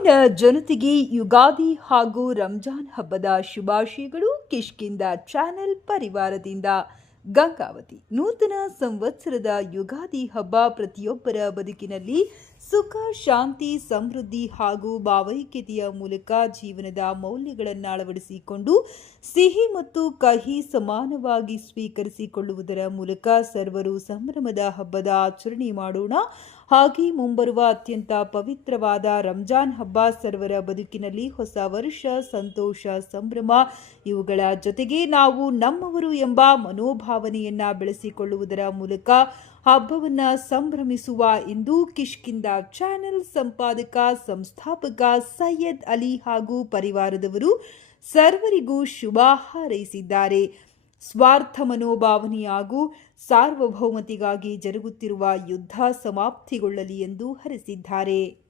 ನಾಡಿನ ಜನತೆಗೆ ಯುಗಾದಿ ಹಾಗೂ ರಂಜಾನ್ ಹಬ್ಬದ ಶುಭಾಶಯಗಳು. ಕಿಷ್ಕಿಂಧ ಚಾನೆಲ್ ಪರಿವಾರದಿಂದ ಗಂಗಾವತಿ. ನೂತನ ಸಂವತ್ಸರದ ಯುಗಾದಿ ಹಬ್ಬ ಪ್ರತಿಯೊಬ್ಬರ ಬದುಕಿನಲ್ಲಿ ಸುಖ, ಶಾಂತಿ, ಸಮೃದ್ಧಿ ಹಾಗೂ ಭಾವೈಕ್ಯತೆಯ ಮೂಲಕ ಜೀವನದ ಮೌಲ್ಯಗಳನ್ನು ಅಳವಡಿಸಿಕೊಂಡು ಸಿಹಿ ಮತ್ತು ಕಹಿ ಸಮಾನವಾಗಿ ಸ್ವೀಕರಿಸಿಕೊಳ್ಳುವುದರ ಮೂಲಕ ಸರ್ವರು ಸಂಭ್ರಮದ ಹಬ್ಬದ ಆಚರಣೆ ಮಾಡೋಣ. ಹಾಗೆ ಮುಂಬರುವ ಅತ್ಯಂತ ಪವಿತ್ರವಾದ ರಂಜಾನ್ ಹಬ್ಬ ಸರ್ವರ ಬದುಕಿನಲ್ಲಿ ಹೊಸ ವರ್ಷ, ಸಂತೋಷ, ಸಂಭ್ರಮ ಇವುಗಳ ಜೊತೆಗೆ ನಾವು ನಮ್ಮವರು ಎಂಬ ಮನೋಭಾವನೆಯನ್ನ ಬೆಳೆಸಿಕೊಳ್ಳುವುದರ ಮೂಲಕ ಹಬ್ಬವನ್ನ ಸಂಭ್ರಮಿಸುವ ಎಂದು ಕಿಷ್ಕಿಂಧ ಚಾನೆಲ್ ಸಂಪಾದಕ ಸಂಸ್ಥಾಪಕ ಸೈಯದ್ ಅಲಿ ಹಾಗೂ ಪರಿವಾರದವರು ಸರ್ವರಿಗೂ ಶುಭ ಹಾರೈಸಿದ್ದಾರೆ. ಸ್ವಾರ್ಥ ಮನೋಭಾವನೆ ಹಾಗೂ ಸಾರ್ವಭೌಮತೆಗಾಗಿ ಜರುಗುತ್ತಿರುವ ಯುದ್ಧ ಸಮಾಪ್ತಿಗೊಳ್ಳಲಿ ಎಂದು ಹರಿಸಿದ್ದಾರೆ.